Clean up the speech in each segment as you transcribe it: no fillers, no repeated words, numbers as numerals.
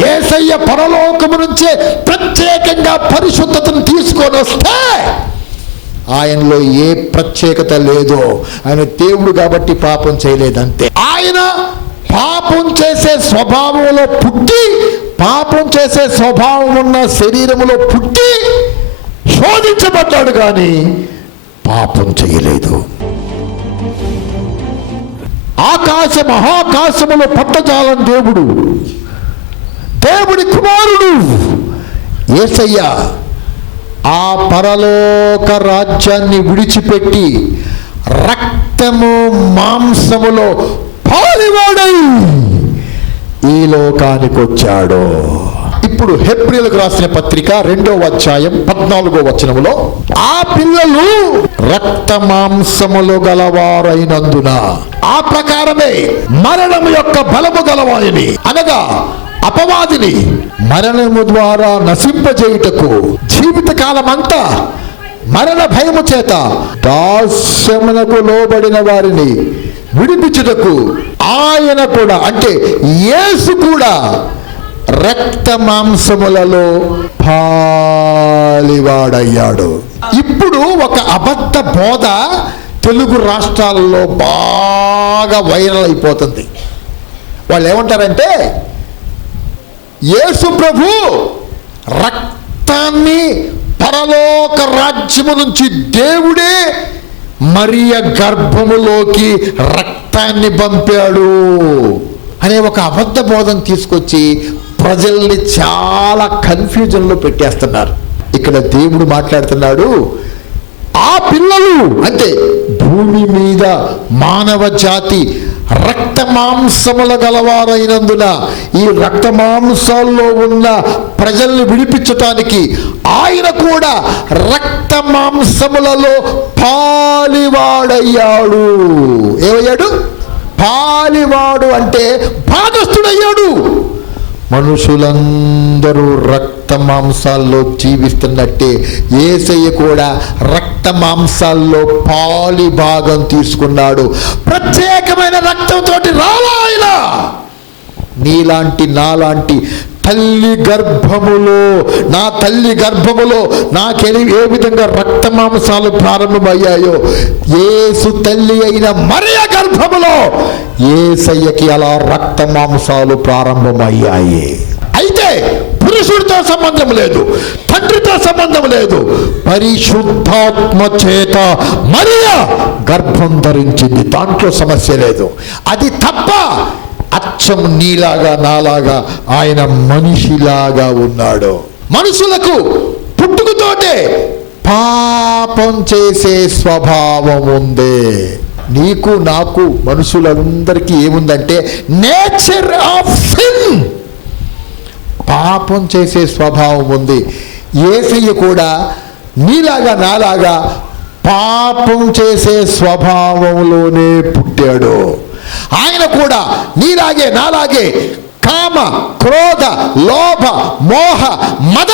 యేసయ్య పరలోకము నుంచే ప్రత్యేకంగా పరిశుద్ధతను తీసుకొని వస్తే ఆయనలో ఏ ప్రత్యేకత లేదో. ఆయన దేవుడు కాబట్టి పాపం చేయలేదంతే. ఆయన పాపం చేసే స్వభావంలో పుట్టి, పాపం చేసే స్వభావం ఉన్న శరీరములో పుట్టి శోధించబడ్డాడు కానీ పాపం చేయలేదు. ఆకాశ మహాకాశములో పట్టజాలని దేవుడు, దేవుడి కుమారుడు యేసయ్య ఆ పరలోక రాజ్యాన్ని విడిచిపెట్టి రక్తము మాంసములో పాలివాడై ఈ లోకానికి వచ్చాడు. ఇప్పుడు హెబ్రీయులకు రాసిన పత్రిక 2వ అధ్యాయం 14వ వచనములో, ఆ పిల్లలు రక్త మాంసములు గలవారైనందున ఆ ప్రకారమే మరణము యొక్క బలము గలవారిని, అనగా అపవాదిని మరణము ద్వారా నశింపజేయుటకు జీవితకాలమంతా మరణ భయము చేత దాస్యమునకు లోబడిన వారిని విడిపించుటకు ఆయన కూడా, అంటే యేసు కూడా రక్త మాంసములలో పాలివాడయ్యాడు. ఇప్పుడు ఒక అబద్ధ బోధ తెలుగు రాష్ట్రాలలో బాగా వైరల్ అయిపోతుంది. వాళ్ళు ఏమంటారంటే, యేసు ప్రభు రక్తాన్ని పరలోక రాజ్యము నుంచి దేవుడే మరియ గర్భములోకి రక్తాన్ని పంపాడు అనే ఒక అబద్ధ బోధన తీసుకొచ్చి ప్రజల్ని చాలా కన్ఫ్యూజన్లో పెట్టేస్తున్నారు. ఇక్కడ దేవుడు మాట్లాడుతున్నాడు, ఆ పిల్లలు అంటే భూమి మీద మానవ జాతి రక్త మాంసముల గలవారైనందున ఈ రక్త మాంసాల్లో ఉన్న ప్రజల్ని విడిపించటానికి ఆయన కూడా రక్త మాంసములలో పాలివాడయ్యాడు. ఏమయ్యాడు? పాలివాడు అంటే భాగస్థుడయ్యాడు. మనుషులందరూ రక్త మాంసాల్లో జీవిస్తున్నట్టే యేసయ్య కూడా రక్త మాంసాల్లో పాలి భాగం తీసుకున్నాడు. ప్రత్యేకమైన రక్తంతో రాలా ఆయన. నీలాంటి నాలాంటి తల్లి గర్భములో, నా తల్లి గర్భములో నాకెని ఏ విధంగా రక్త మాంసాలు ప్రారంభమయ్యాయో, యేసు తల్లి అయిన మరియ గర్భములో యేసయ్యకి అలా రక్త మాంసాలు ప్రారంభమయ్యాయి. అయితే పురుషుడితో సంబంధం లేదు, తండ్రితో సంబంధం లేదు, పరిశుద్ధాత్మ చేత మరియ గర్భం ధరించింది. దాంట్లో సమస్య లేదు. అది తప్ప అచ్చం నీలాగా నాలాగా ఆయన మనిషిలాగా ఉన్నాడు. మనుషులకు పుట్టుకతోటే పాపం చేసే స్వభావం ఉంది. నీకు నాకు మనుషులందరికీ ఏముందంటే నేచర్ ఆఫ్ సిన్, పాపం చేసే స్వభావం ఉంది. యేసయ్య కూడా నీలాగా నాలాగా పాపం చేసే స్వభావంలోనే పుట్టాడు. ఆయన కూడా నీలాగే నాలాగే కామ, క్రోధ, లోభ, మోహ, మద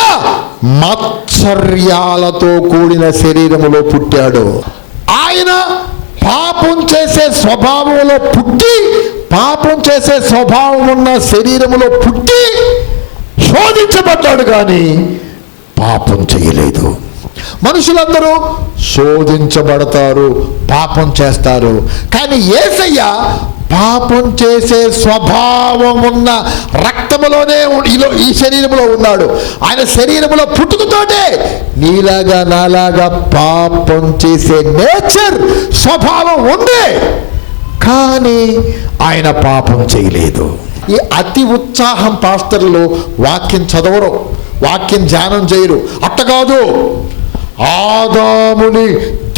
మాత్సర్యాలతో కూడిన శరీరములో పుట్టాడు. ఆయన పాపం చేసే స్వభావంలో పుట్టి, పాపం చేసే స్వభావం ఉన్న శరీరములో పుట్టి శోధించబడ్డాడు కానీ పాపం చేయలేదు. మనుషులందరూ శోధించబడతారు, పాపం చేస్తారు. కానీ యేసయ్య పాపం చేసే స్వభావం ఉన్న రక్తములోనే ఈ శరీరంలో ఉన్నాడు. ఆయన శరీరంలో పుట్టుకతోటే నీలాగా నాలాగా పాపం చేసే నేచర్, స్వభావం ఉంది. కానీ ఆయన పాపం చేయలేదు. ఈ అతి ఉత్సాహం పాస్టర్లు వాక్యం చదవరు, వాక్యం ధ్యానం చేయరు. అట్ట కాదు, ఆదాముని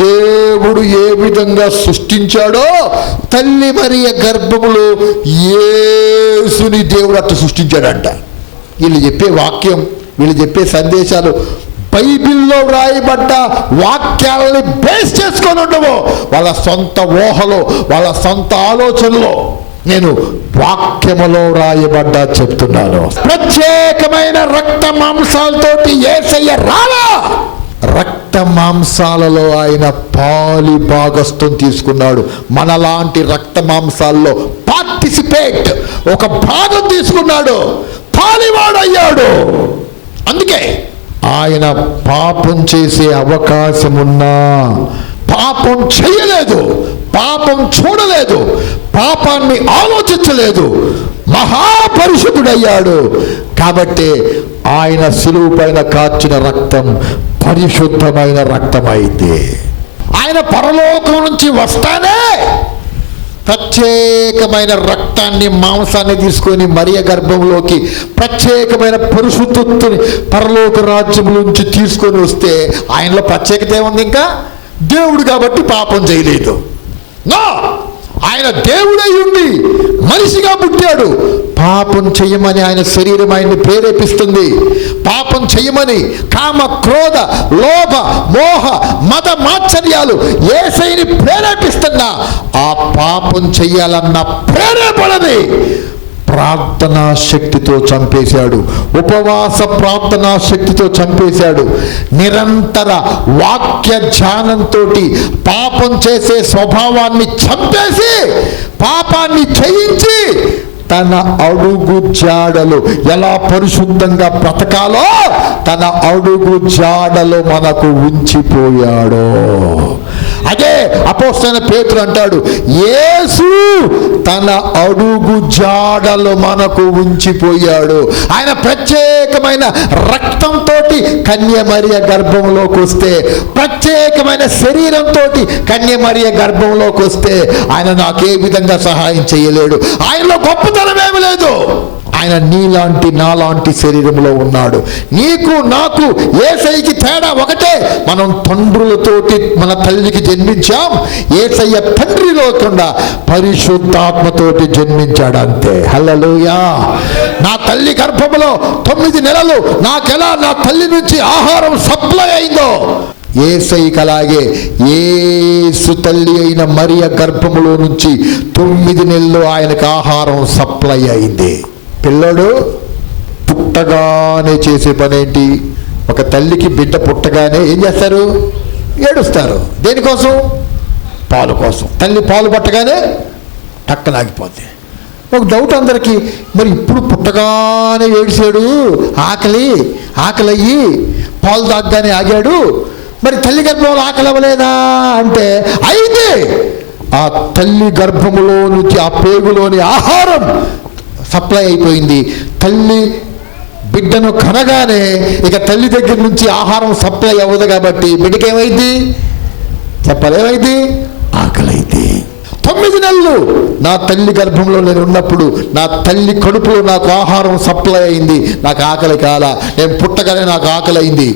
దేవుడు ఏ విధంగా సృష్టించాడో తల్లి మరియ గర్భములో యేసుని దేవుడు అట్లా సృష్టించాడంట. వీళ్ళు చెప్పే వాక్యం, వీళ్ళు చెప్పే సందేశాలు బైబిల్లో వ్రాయబడ్డ వాక్యాలని బేస్ చేసుకొని ఉండవు. వాళ్ళ సొంత ఊహలో, వాళ్ళ సొంత ఆలోచనలో. నేను వాక్యములో రాయబడ్డా చెప్తున్నాను. ప్రత్యేకమైన రక్త మాంసాలతోటి యేసయ్య రాలా. రక్త మాంసాలలో ఆయన పాలి భాగస్థం తీసుకున్నాడు. మనలాంటి రక్త మాంసాల్లో పార్టిసిపేట్, ఒక భాగం తీసుకున్నాడు. పాలివాడు ఆయన పాపం చేసే అవకాశం ఉన్నా పాపం చేయలేదు, పాపం చూడలేదు, పాపాన్ని ఆలోచించలేదు, మహాపరిశుద్ధుడయ్యాడు. కాబట్టి ఆయన శిలువ పైన కార్చిన రక్తం పరిశుద్ధమైన రక్తమైంది. ఆయన పరలోకం నుంచి వస్తానే ప్రత్యేకమైన రక్తాన్ని, మాంసాన్ని తీసుకొని మరియ గర్భంలోకి ప్రత్యేకమైన పరిశుద్ధతని పరలోక రాజ్యం నుంచి తీసుకొని వస్తే ఆయనలో ప్రత్యేకత ఏముంది? ఇంకా దేవుడు కాబట్టి పాపం చేయలేదు. నా ఆయన దేవుడై ఉండి మనిషిగా పుట్టాడు. పాపం చెయ్యమని ఆయన శరీరం ఆయన్ని ప్రేరేపిస్తుంది. పాపం చెయ్యమని కామ, క్రోధ, లోభ, మోహ, మత మాత్సర్యాలు యేసయ్యని ప్రేరేపిస్తున్నా ఆ పాపం చెయ్యాలన్న ప్రేరేపణని ప్రార్థనా శక్తితో చంపేశాడు. ఉపవాస ప్రార్థనా శక్తితో చంపేశాడు. నిరంతర వాక్య ధ్యానంతో పాపం చేసే స్వభావాన్ని చంపేసి పాపాన్ని జయించి తన అడుగు జాడలు ఎలా పరిశుద్ధంగా బ్రతకాలో తన అడుగు జాడలు మనకు ఉంచిపోయాడో. అదే అపోస్తలుడైన పేతురు అంటాడు, యేసు తన అడుగు జాడలు మనకు ఉంచిపోయాడు. ఆయన ప్రత్యేకమైన రక్తంతో కన్యమరియ గర్భంలోకి వస్తే, ప్రత్యేకమైన శరీరంతో కన్యమరియ గర్భంలోకి వస్తే ఆయన నాకే విధంగా సహాయం చేయలేడు. ఆయనలో గొప్పతనం ఏమి లేదు. ఆయన నీలాంటి నాలాంటి శరీరంలో ఉన్నాడు. నీకు నాకు యేసయ్యకి తేడా ఒకటే, మనం తండ్రులతోటి మన తల్లికి జన్మించాం. యేసయ్య తండ్రి లేకుండా పరిశుద్ధాత్మతోటి జన్మించాడు అంతే. హల్లెలూయా. నా తల్లి గర్భంలో 9 నెలలు నాకెలా నా తల్లి నుంచి ఆహారం సప్లై అయిందో యేసయ్యకి అలాగే యేసు తల్లి అయిన మరియ గర్భములో నుంచి 9 నెలలు ఆయనకు ఆహారం సప్లై అయింది. పిల్లడు పుట్టగానే చేసే పని ఏంటి? ఒక తల్లికి బిడ్డ పుట్టగానే ఏం చేస్తారు? ఏడుస్తారు. దేనికోసం? పాలు కోసం. తల్లి పాలు పట్టగానే టక్కనాగిపోద్ది. ఒక డౌట్ అందరికీ, మరి ఇప్పుడు పుట్టగానే ఏడిసాడు, ఆకలి అయ్యి పాలు తాగగానే ఆగాడు, మరి తల్లి గర్భంలో ఆకలి అవ్వలేదా అంటే అయితే ఆ తల్లి గర్భములో నుంచి ఆ పేగులోని ఆహారం సప్లై అయిపోయింది. తల్లి బిడ్డను కనగానే ఇక తల్లి దగ్గర నుంచి ఆహారం సప్లై అవ్వదు కాబట్టి బిడ్డకి ఏమైంది? చెప్పలేమైంది? ఆకలి అయింది. 9 నెలలు నా తల్లి గర్భంలో నేను ఉన్నప్పుడు నా తల్లి కడుపులో నాకు ఆహారం సప్లై అయింది. నాకు ఆకలి కాల. నేను పుట్టగానే నాకు ఆకలి అయింది.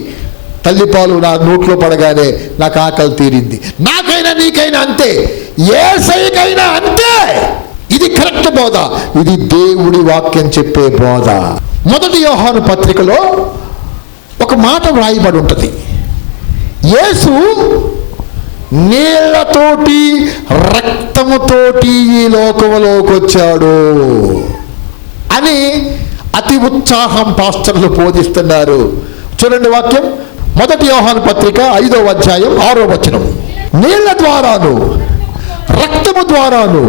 తల్లిపాలు నా నోట్లో పడగానే నాకు ఆకలి తీరింది. నాకైనా నీకైనా అంతే, యేసయ్యకైనా అంతే. ఇది కరెక్ట్ బోధ. ఇది దేవుడి వాక్యం చెప్పే బోధ. 1 యోహాను పత్రికలో ఒక మాట వ్రాయబడి ఉంటుంది. యేసు నీళ్లతోటి రక్తముతోటి ఈ లోకములోకి వచ్చాడు అని అతి ఉత్సాహం పాస్టర్లు బోధిస్తున్నారు. చూడండి వాక్యం, 1 యోహాను పత్రిక 5వ అధ్యాయం 6వ వచనం. నీళ్ల ద్వారాను రక్తము ద్వారాను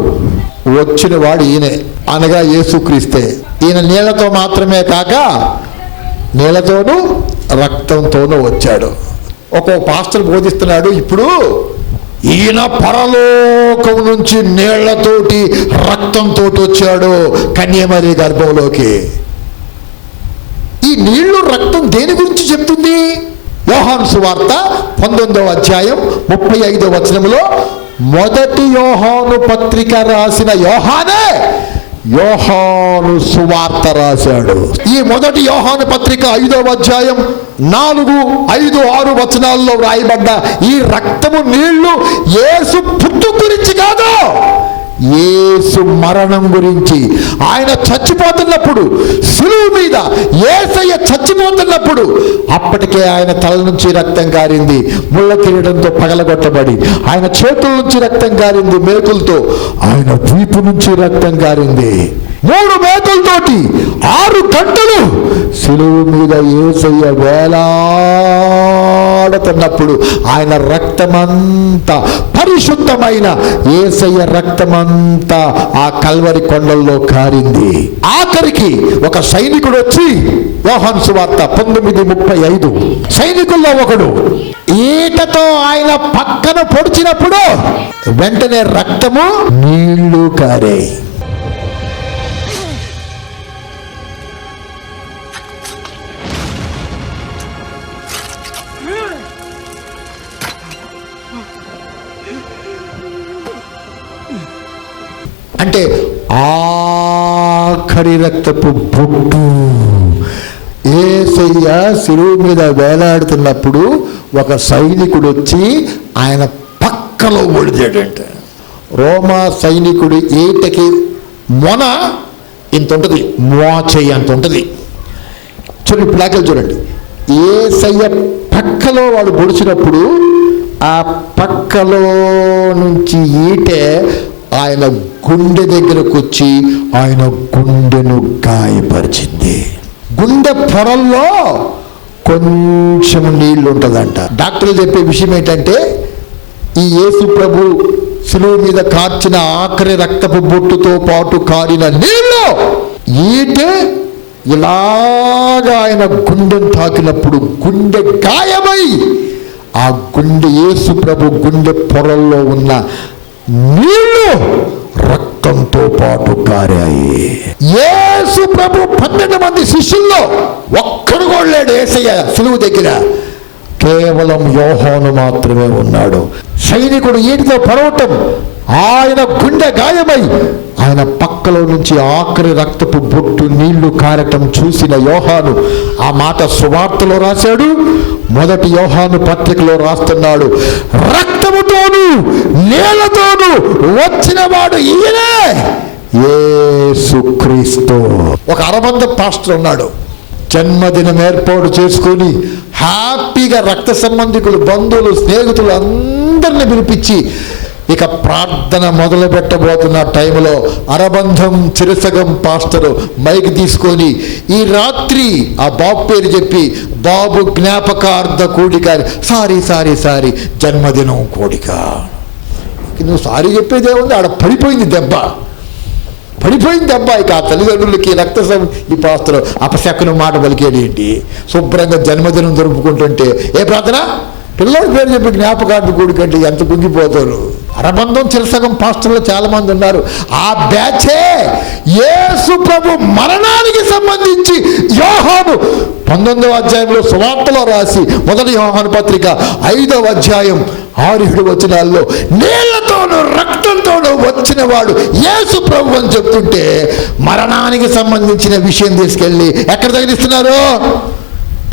వచ్చిన వాడు ఈయనే, అనగా యేసుక్రీస్తే. ఈయన నీళ్లతో మాత్రమే కాక నీళ్లతోనూ రక్తంతోనూ వచ్చాడు. ఒక్కొక్క పాస్టర్ బోధిస్తున్నాడు, ఇప్పుడు ఈయన పరలోకం నుంచి నీళ్లతోటి రక్తంతో వచ్చాడు కన్యమరి గర్భంలోకి. ఈ నీళ్లు రక్తం దేని గురించి చెప్తుంది? యోహాను సువార్త 19వ అధ్యాయం 35వ వచనంలో 1 యోహాను పత్రిక రాసిన యోహానే యోహాను సువార్త రాశాడు. ఈ 1 యోహాను పత్రిక 5వ అధ్యాయం 4, 5, 6 వచనాల్లో వ్రాయబడ్డ ఈ రక్తము నీళ్లు యేసు పుట్టు గురించి కాదు, యేసు మరణం గురించి. ఆయన చచ్చిపోతున్నప్పుడు శిలువ మీద యేసయ్య చచ్చిపోతున్నప్పుడు అప్పటికే ఆయన తల నుంచి రక్తం కారింది, ముళ్ళ కిరీటంతో పగలగొట్టబడి. ఆయన చేతుల నుంచి రక్తం కారింది మేకులతో, ఆయన వీపు నుంచి రక్తం కారింది. 3 మేకులతోటి 6 గంటలు సిలువ మీద యేసయ్య వేలాడుతున్నప్పుడు ఆయన రక్తమంతా, పరిశుద్ధమైన యేసయ్య రక్తమంతా ఆ కల్వరి కొండల్లో కారింది. ఆఖరికి ఒక సైనికుడు వచ్చి, యోహాను సువార్త 9:35, సైనికుల్లో ఒకడు ఈటతో ఆయన పక్కన పొడిచినప్పుడు వెంటనే రక్తము, నీళ్లు కారాయి. అంటే ఆఖరి రక్తపు బొట్టు. యేసయ్య శిలువ మీద వేలాడుతున్నప్పుడు ఒక సైనికుడు వచ్చి ఆయన పక్కలో ఒడిచాడంట. రోమా సైనికుడు ఈటకి మొన ఇంత ఉంటుంది, మోచేయి అంత ఉంటుంది. చూడండి, ఇప్పుడు చూడండి, యేసయ్య పక్కలో వాడు పొడిచినప్పుడు ఆ పక్కలో నుంచి ఈటే ఆయన గుండె దగ్గరకు వచ్చి ఆయన గుండెను గాయపరిచింది. గుండె పొరల్లో కొంచెం నీళ్లు ఉంటుందంట. డాక్టర్లు చెప్పే విషయం ఏంటంటే, ఈ యేసు ప్రభు శిలువ మీద కార్చిన ఆఖరి రక్తపు బొట్టుతో పాటు కారిన నీళ్లు ఈటే ఇలాగా ఆయన గుండెను తాకినప్పుడు గుండె గాయమై ఆ గుండె, యేసు ప్రభు గుండె పొరల్లో ఉన్న నీళ్లు రక్తంతో పాటు కారాయి. యేసు ప్రభు 12 మంది శిష్యుల్లో ఒక్కడు కూడా లేడు యేసయ్య శిలువ దగ్గర. కేవలం యోహాను మాత్రమే ఉన్నాడు. సైనికుడు ఈటితో పడవటం, ఆయన గుండె గాయమై ఆయన పక్కలో నుంచి ఆఖరి రక్తపు బొట్టు నీళ్లు కారటం చూసిన యోహాను ఆ మాట సువార్తలో రాశాడు. మొదటి యోహాను పత్రికలో రాస్తున్నాడు, రక్తముతోను నీళ్లతోను వచ్చిన వాడు ఈయనే, యేసుక్రీస్తు. ఒక అరబంద పాస్టర్ ఉన్నాడు. జన్మదినం ఏర్పాటు చేసుకొని హ్యాపీగా రక్త సంబంధికులు, బంధువులు, స్నేహితులు అందరిని పిలిపించి ఇక ప్రార్థన మొదలు పెట్టబోతున్న టైంలో అరబంధం చిరసగం పాస్టరు మైక్ తీసుకొని, ఈ రాత్రి ఆ బాబు పేరు చెప్పి, బాబు జ్ఞాపకార్థ కూడిక, సారీ జన్మదినం కూడిక. నువ్వు సారీ చెప్పేదే ఉంది, ఆడ పడిపోయింది దెబ్బ. ఇక ఆ తల్లిదండ్రులకి ఈ పాస్టర్ అపశకున మాట పలికేది ఏంటి? శుభ్రంగా జన్మదినం జరుపుకుంటుంటే ఏ ప్రార్థన, పిల్లల పేరు చెప్పి జ్ఞాపకార్థ కూడికంటే ఎంత కుంగిపోతారు. అరబంధం చిరసగం పాస్టర్లు చాలా మంది ఉన్నారు. ఆ బ్యాచే యేసు ప్రభు మరణానికి సంబంధించి యోహాను 19వ అధ్యాయంలో సువార్తలో రాసి, మొదటి యోహాను పత్రిక 5వ అధ్యాయం 6-7 వచనాల్లో నీళ్లతోనూ రక్తంతోనూ వచ్చిన వాడు యేసు ప్రభు అని చెప్తుంటే, మరణానికి సంబంధించిన విషయం తీసుకెళ్ళి ఎక్కడ తగిలిస్తున్నారు?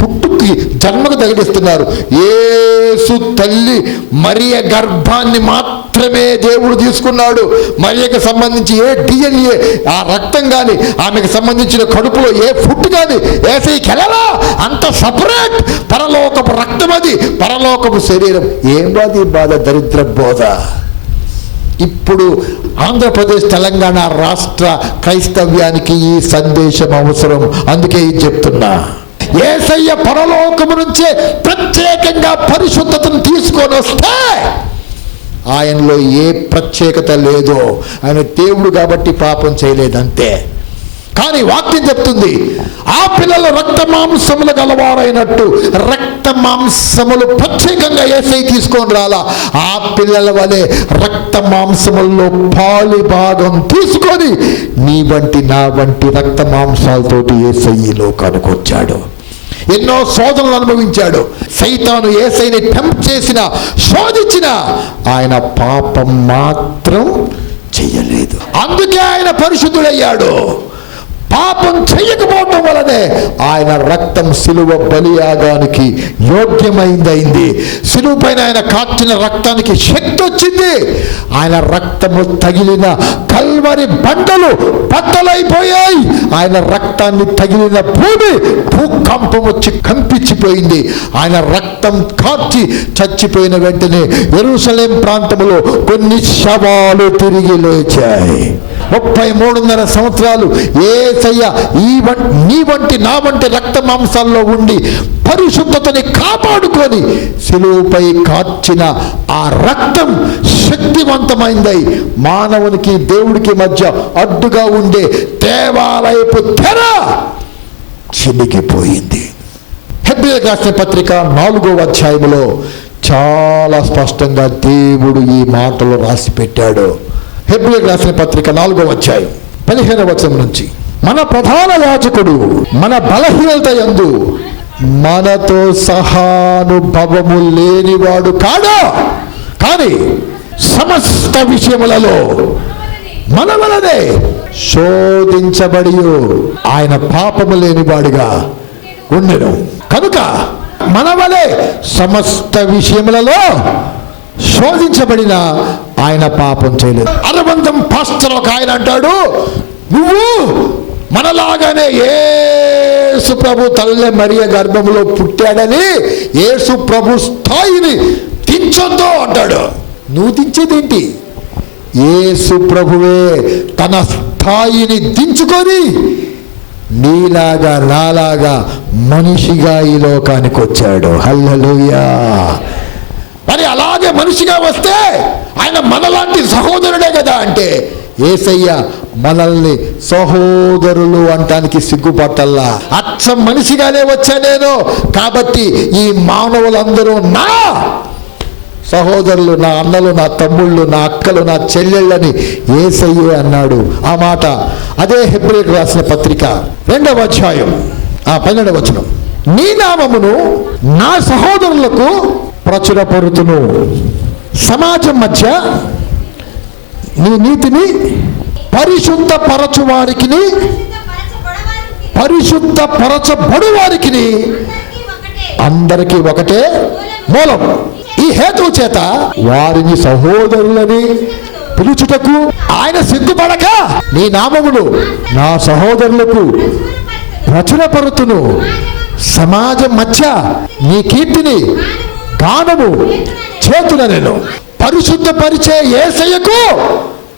పుట్టుకి, జన్మకు తగిలిస్తున్నారు. యేసు తల్లి మరియ గర్భాన్ని మాత్రమే దేవుడు తీసుకున్నాడు. మరియకు సంబంధించి ఏ DNA, ఆ రక్తం కానీ, ఆమెకు సంబంధించిన కడుపులో ఏ ఫుడ్ కానీ యేసయ్యకి వెళ్ళలా. అంత సపరేట్. పరలోకపు రక్తం అది, పరలోకపు శరీరం. ఏం బాధ, దరిద్ర బోధ. ఇప్పుడు ఆంధ్రప్రదేశ్, తెలంగాణ రాష్ట్ర క్రైస్తవ్యానికి ఈ సందేశం అవసరం. అందుకే ఇది చెప్తున్నా. యేసయ్య పరలోకము నుంచే ప్రత్యేకంగా పరిశుద్ధతను తీసుకొని వస్తే ఆయనలో ఏ ప్రత్యేకత లేదో. ఆయన దేవుడు కాబట్టి పాపం చేయలేదంతే. కానీ వాక్యం చెప్తుంది, ఆ పిల్లలు రక్త మాంసములు గలవారైనట్టు రక్త మాంసములు ప్రత్యేకంగా యేసయ్య తీసుకొని రాలా. ఆ పిల్లల వలె రక్త మాంసముల్లో పాలి భాగం తీసుకొని నీ వంటి నా వంటి రక్త మాంసాలతోటి యేసయ్య లోకానికి వచ్చాడు. ఎన్నో శోధనలు అనుభవించాడు. సైతాను యేసయ్యని టెంప్ట్ చేసిన, శోధించిన, ఆయన పాపం మాత్రం చెయ్యలేదు. అందుకే ఆయన పరిశుద్ధుడయ్యాడు. పాపం చెయ్యకపోవటం వలనే ఆయన రక్తం సిలువ బలియాగానికి యోగ్యమైంది. సిలువ పైన ఆయన కాచిన రక్తానికి శక్తి వచ్చింది. ఆయన రక్తము తగిలిన కల్వరి బండలు బద్దలైపోయాయి. ఆయన రక్తాన్ని తగిలిన భూమి భూకంపం వచ్చి కంపించిపోయింది. ఆయన రక్తం కాచి చచ్చిపోయిన వెంటనే యెరూషలేం ప్రాంతంలో కొన్ని శవాలు తిరిగి లేచాయి. 33.5 సంవత్సరాలు యేసయ్య నీ నా వంటి రక్త మాంసాల్లో ఉండి పరిశుద్ధతని కాపాడుకొని శిలువపై కార్చిన ఆ రక్తం శక్తివంతమైందై మానవునికి దేవుడికి మధ్య అడ్డుగా ఉండే దేవాలయపు తెర చినిగిపోయింది. హెబ్రీయులకు రాసిన పత్రిక 4వ అధ్యాయములో చాలా స్పష్టంగా దేవుడు ఈ మాటలు రాసి పెట్టాడు. హెబ్రీయులకు రాసిన పత్రిక 4వ అధ్యాయం 15వ వచనం నుంచి, మన ప్రధాన యాజకుడు మన బలహీనత యందు మనతో సహానుభవము లేనివాడు కాడా, కానీ సమస్త విషయములలో మన వలనే శోధించబడి ఆయన పాపము లేనివాడుగా ఉండెను. కనుక మన వలె సమస్త విషయములలో శోధించబడిన ఆయన పాపం చేయలేదు. అరబంధం పాస్టర్ ఒక ఆయన అంటాడు, నువ్వు మనలాగానే యేసు ప్రభు తల్లి మరియ గర్భంలో పుట్టాడని యేసు ప్రభు స్థాయిని దించొద్దు అంటాడు. నువ్వు దించేదేంటి? యేసు ప్రభువే తన స్థాయిని దించుకొని నీలాగా నాలాగా మనిషిగా ఈ లోకానికి వచ్చాడు. హల్లెలూయా. మరి అలాగే మనిషిగా వస్తే ఆయన మనలాంటి సహోదరుడే కదా అంటే, యేసయ్య మనల్ని సహోదరులు అంటానికి సిగ్గుపట్టల్లా. అచ్చం మనిషిగానే వచ్చా నేను, కాబట్టి ఈ మానవులందరూ నా సహోదరులు, నా అన్నలు, నా తమ్ముళ్ళు, నా అక్కలు, నా చెల్లెళ్ళని యేసయ్యే అన్నాడు. ఆ మాట అదే హెబ్రీయులకు రాసిన పత్రిక 2వ అధ్యాయం 12వ వచనం, నీ నామమును నా సహోదరులకు ప్రచురపరుతును, సమాజం మధ్య నీ నీతిని పరిశుద్ధపరచబడు వారికి అందరికీ ఒకటే మూలం. ఈ హేతువు చేత వారిని సహోదరులని పిలుచుటకు ఆయన సిగ్గుపడక నీ నామమును నా సహోదరులకు ప్రచురపరుతును, సమాజం మధ్య నీ కీర్తిని గానము చేతుల నేను. పరిశుద్ధపరిచే యేసయ్యకు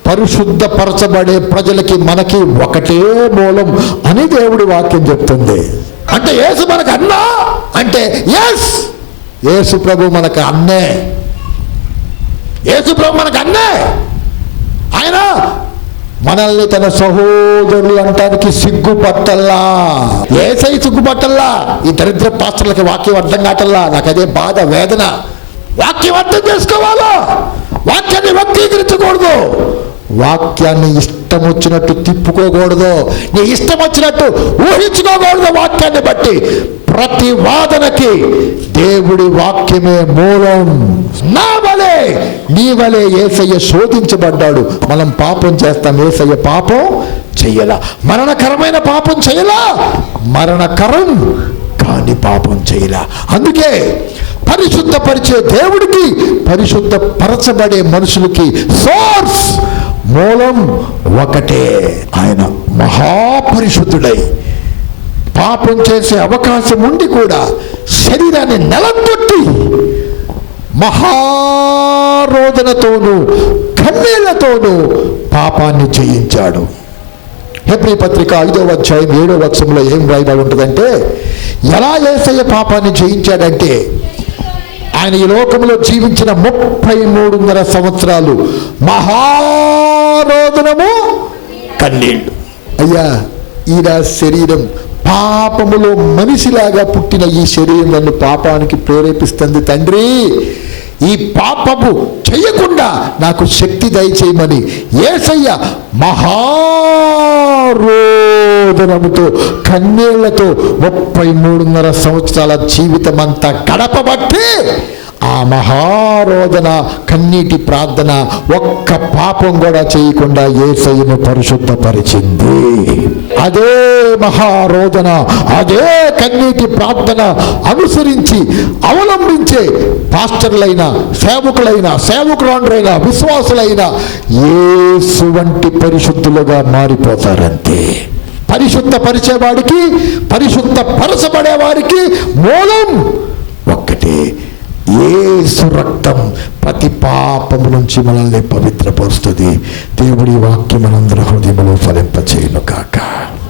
పరిశుద్ధపరచబడే ప్రజలకి మనకి ఒకటే మూలం అని దేవుడి వాక్యం చెప్తుంది. అంటే యేసు మనకు అన్నా అంటే ఎస్, యేసు ప్రభు మనకు అన్నే, యేసు ప్రభు మనకు అన్నే. ఆయన మనల్ని తన సహోదరులు అంటానికి సిగ్గుపట్టల్లా. యేసయ్య సిగ్గుపట్టల్లా. ఈ దరిద్ర పాస్టర్లకి వాక్యం అర్థం కావటల్లా. నాకు అదే బాధ, వేదన. వాక్యం అర్థం చేసుకోవాలా, వాక్యాన్ని వ్యక్తీకరించకూడదు, వాక్యాన్ని ఇష్టం వచ్చినట్టు తిప్పుకోకూడదు, నీ ఇష్టం వచ్చినట్టు ఊహించుకోకూడదు. వాక్యాన్ని బట్టి ప్రతి వాదనకి దేవుడి వాక్యమే మూలం. నా వలే నీ వలే యేసయ్య శోధించబడ్డాడు. మనం పాపం చేస్తాం, యేసయ్య పాపం చెయ్యలా. మరణకరమైన పాపం చెయ్యలా, మరణకరం కాని పాపం చెయ్యలా. అందుకే పరిశుద్ధపరిచే దేవుడికి పరిశుద్ధపరచబడే మనుషులకి సోర్స్, మూలం ఒకటే. ఆయన మహాపరిశుద్ధుడై పాపం చేసే అవకాశం ఉండి కూడా శరీరాన్ని నెలకొట్టి మహారోదనతోనూ కన్నీళ్లతోనూ పాపాన్ని జయించాడు. హెబ్రీ పత్రిక 5వ అధ్యాయం 7వ వచనంలో ఏం రాయబడి ఉంటుందంటే, ఎలా యేసయ్య పాపాన్ని జయించాడంటే, ఆయన ఈ లోకంలో జీవించిన 33.5 సంవత్సరాలు మహారోదనము కన్నీళ్ళు. అయ్యా, ఈయన శరీరం పాపములో మనిషిలాగా పుట్టిన ఈ శరీరం నన్ను పాపానికి ప్రేరేపిస్తుంది. తండ్రి, ఈ పాపము చెయ్యకుండా నాకు శక్తి దయచేయమని యేసయ్య మహారోదనముతో కన్నీళ్లతో 33.5 సంవత్సరాల జీవితం అంతా గడపబట్టి ఆ మహారోదన కన్నీటి ప్రార్థన ఒక్క పాపం కూడా చేయకుండా యేసయ్యను పరిశుద్ధపరిచింది. అదే మహారోదన, అదే కన్నీటి ప్రార్థన అనుసరించి అవలంబించే పాస్టర్లైన, సేవకురాండ్రైన, విశ్వాసులైన యేసు వంటి పరిశుద్ధులుగా మారిపోతారంతే. పరిశుద్ధపరిచేవాడికి, పరిశుద్ధపరచబడే వారికి మూలం ఒక్కటే. యేసు రక్తం ప్రతి పాపము నుంచి మనల్ని పవిత్రపరుస్తుంది. దేవుడి వాక్యం మనందరి హృదయంలో ఫలింపచేయును కాక.